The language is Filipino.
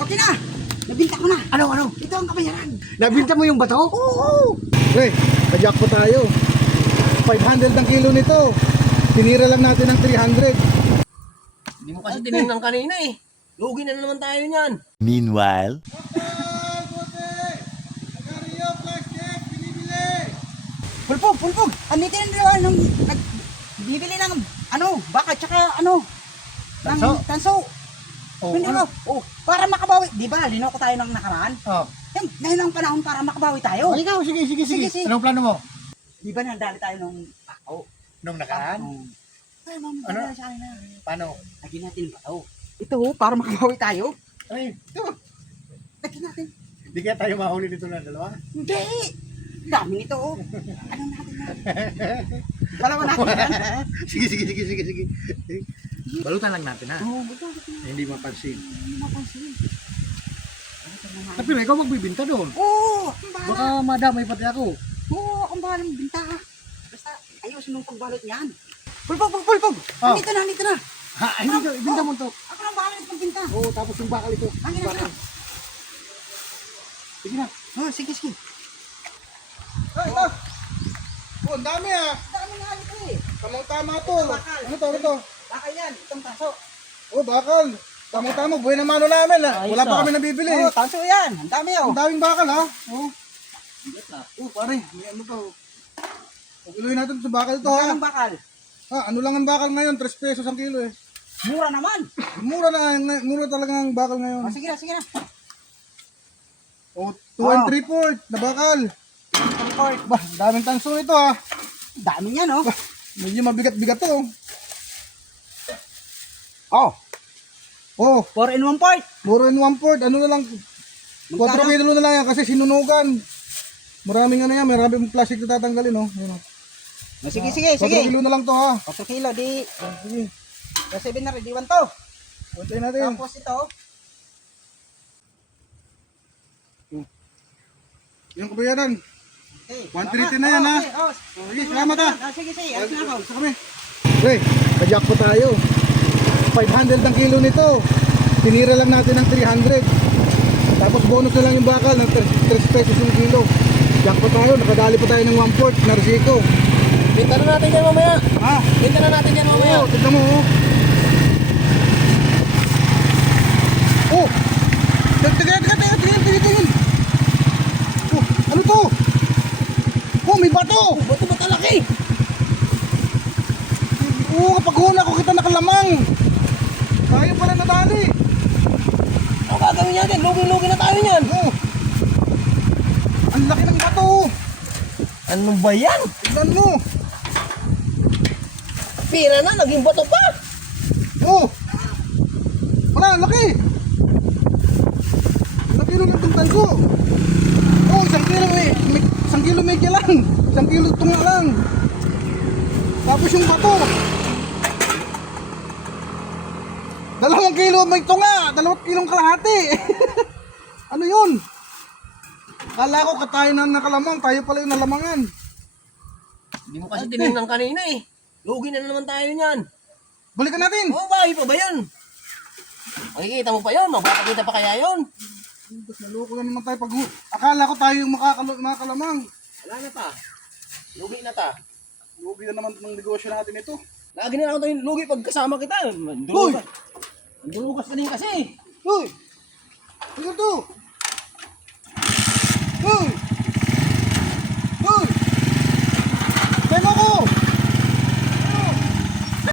Okay na! Nabinta ko na! Ano? Ito ang kabayaran! Nabinta mo yung bato? Oo! Pre, pa-jackpot tayo. 500 ang kilo nito. Tinira lang natin ng 300. Hindi mo kasi tinignan kanina eh. Lugi na naman tayo niyan. Meanwhile, Pulpog! Andito yung dalawa nung nagbibili ng baka tsaka ng tanso. Oh, Hindi ano? mo, para makabawi. Di ba, linoko tayo ng nakaraan? Oh. Ngayon ang panahon para makabawi tayo. Oh, ikaw, sige. Sige. Anong plano mo? Di ba nandali tayo nung bako? Nung nakaraan? Ay, ma'am, Ano? sa akin na. Paano? Lagyan natin yung bato. Ito, para makabawi tayo. Ay, ito. Lagyan natin. Hindi kaya tayo mahuli dito na dalawa? Hindi! Dami nito, Ano natin yan? Palawan natin yan. Sige. Balutan lang natin, ha? Oo, buto. Hindi mapansin. Hindi mapansin. Tapi ikaw magbibinta doon. Oo, ang bahala. Baka madamay pati ako. Oo, ang bahala magbinta. Basta, ayusin mong pagbalot niyan. Pulpog! Oh. Andito na. Ha, hindi ko, ibinta mo to. Ako nang bahala sa pagbinta. Oo, tapos yung bakal ito. Hangin na. Sige na. Sige. Ito. Oh, ang dami ah. Dami nga ito eh. Tamang-tama to. Bakal. Ano to? Baka yan, itong taso. Oh, bakal. Tamang-tama. Buhay na mano namin ah. Ayos Wala pa ah. kami nabibili. Oo, taso yan. Ang dami Ang daming bakal ha. Oh. Oh, pare. May ano to. Pakiluin natin sa bakal ito ha. Ang bakal. Ano lang ang bakal ngayon? 3 pesos ang kilo eh. Mura naman. Mura talaga ang bakal ngayon. Sige na. Oh, 2 and 3/4 na bakal. Report. Bah, daming tanso ito ha. Dami niyan, oh. Medyo mabigat-bigat to. Oh, Oh, 4 in 1 part. mura in 1/4. Ano na lang, 4 kilo na lang yan kasi sinunugan. Maraming ano yan, maraming plastic na tatanggalin oh. Ayun, oh. Sige. 4 kilo na lang to ha. 4 kilo, di. Sige, Kasi binari, di 1 to. puntayin natin. Tapos ito, Yung kabayaran. okay. 130 na yan, ha? Okay, oh. Sige, salamat ha. Sige, ayos na ako. Sa kami. Pre, pa-jackpot tayo. 500 ang kilo nito. Tinira lang natin ng 300. Tapos bonus na lang yung bakal ng 3 pesos yung kilo. Jackpot tayo, nakadali pa tayo ng 1/4 na resiko. Binta na natin yan mamaya. Ha? Binta na natin yan mamaya. Oo, tignan mo oh. Oh! Tingin. Oh, ano to? Oh, may bato! Bato ba talaki? Oo, kapag huna ko kita nakalamang. Tayo pala nadali. Ano gagawin natin? Lugi na tayo niyan. Oh. Ang laki ng bato. Ano ba yan? Tignan mo. Pira na, naging bato pa. Oh. Wala, ang laki. Laki nung itong tanso. Oh, 1 kilo eh. 1 kilo medya lang. 1 kilo tunga lang. Tapos yung bato. 2 kilo may tunga. 2 kilong kalahati. Ano yun? Kala ko katayo na nakalamang. Tayo pala yung nalamangan. Hindi mo kasi tinignan kanina eh. Lugi na naman tayo niyan. Balikan natin. Oo, bahay pa ba yun? Makikita mo pa yun? Mapapakita pa kaya yun? Naloko na naman tayo pag... Akala ko tayo yung makakalamang. Wala na ta. Lugi na ta. Lugi na naman ng negosyo natin ito. Lagi na ako tayo lugi pag kasama kita. Hoy! Dulugas ka din kasi. Hoy! Ano to? Hoy!